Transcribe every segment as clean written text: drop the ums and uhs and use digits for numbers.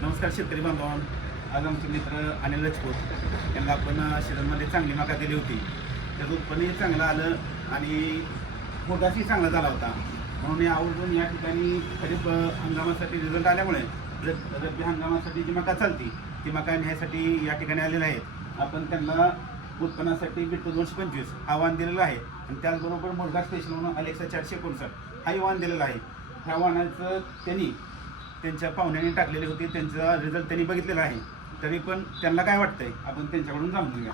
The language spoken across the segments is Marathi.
नमस्कार शेतकरी बांधवांनो, आज आमचे मित्र अनिल राजपूत यांना आपण सीझनमध्ये चांगली मका दिली होती. त्याचं उत्पन्नही चांगलं आलं आणि पोटाशी चांगला झाला होता. म्हणून या आवर्जून या ठिकाणी खरीप हंगामासाठी रिझल्ट आल्यामुळे रब्बी हंगामासाठी जी मका चालती ती मका न्यायसाठी या ठिकाणी आलेलं आहे. आपण त्यांना उत्पन्नासाठी बिट्टू 225 हा वाण दिलेला आहे आणि त्याचबरोबर मुलगा स्पेशल म्हणून अलेक्सा 459 हाही वाण दिलेला आहे. ह्या वाणाचं त्यांनी त्यांच्या पाहुण्यांनी टाकलेली होती, त्यांचा रिझल्ट त्यांनी बघितलेला आहे. तरी पण त्यांना काय वाटतंय आपण त्यांच्याकडून जाणून घेऊया.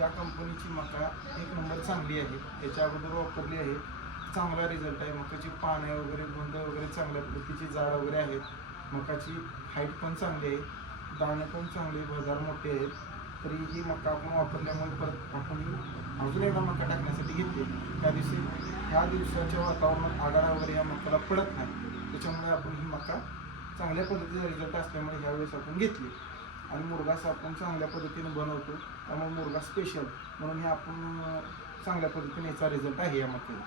या कंपनीची मका एक नंबर चांगली आहे. याच्या अगोदर वापरली आहे, चांगला रिझल्ट आहे. मकाची पाने वगैरे गोंद वगैरे चांगल्या पद्धतीची जाड वगैरे आहेत. मकाची हाईट पण चांगली आहे, दाणे पण चांगले, भजार मोठे आहेत. तरी ही मका आपण वापरल्यामुळे परत आपण अजून एकदा मका टाकण्यासाठी घेतली. ह्या दिवसाच्या वातावरणात आगारा वगैरे या मकाला पडत नाही, त्याच्यामुळे आपण ही मका चांगल्या पद्धतीचा रिझल्ट असल्यामुळे ह्यावेळेस आपण घेतली. आणि मुरघास आपण चांगल्या पद्धतीने बनवतो, त्यामुळे मुरघास स्पेशल म्हणून हे आपण चांगल्या पद्धतीने याचा रिझल्ट आहे या मक्याला.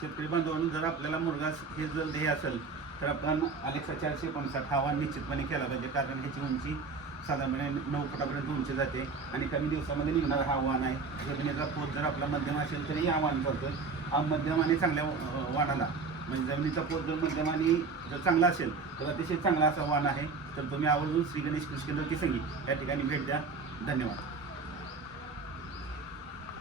शेतकरी बांधवांनो, जर आपल्याला मुरघास हे जर ध्येय असेल तर आपण अलेक्सा 459 हा वाण निश्चितपणे केला पाहिजे. कारण ह्याची उंची साधारणपणे 9 फुटापर्यंत उंची जाते आणि कमी दिवसामध्ये निघणारा हा वाण आहे. जमिनीचा पोत जर आपला मध्यम असेल तरी हा वाण चालतो. हा मध्यम आणि चांगल्या वाणाला म्हणजे जमिनीचा पोत जर मध्यम आणि जर चांगला असेल तर अतिशय चांगला असा वाण आहे. तर तुम्ही आवर्जून श्री गणेश कृषी केंद्र किसंगी या ठिकाणी भेट द्या. धन्यवाद.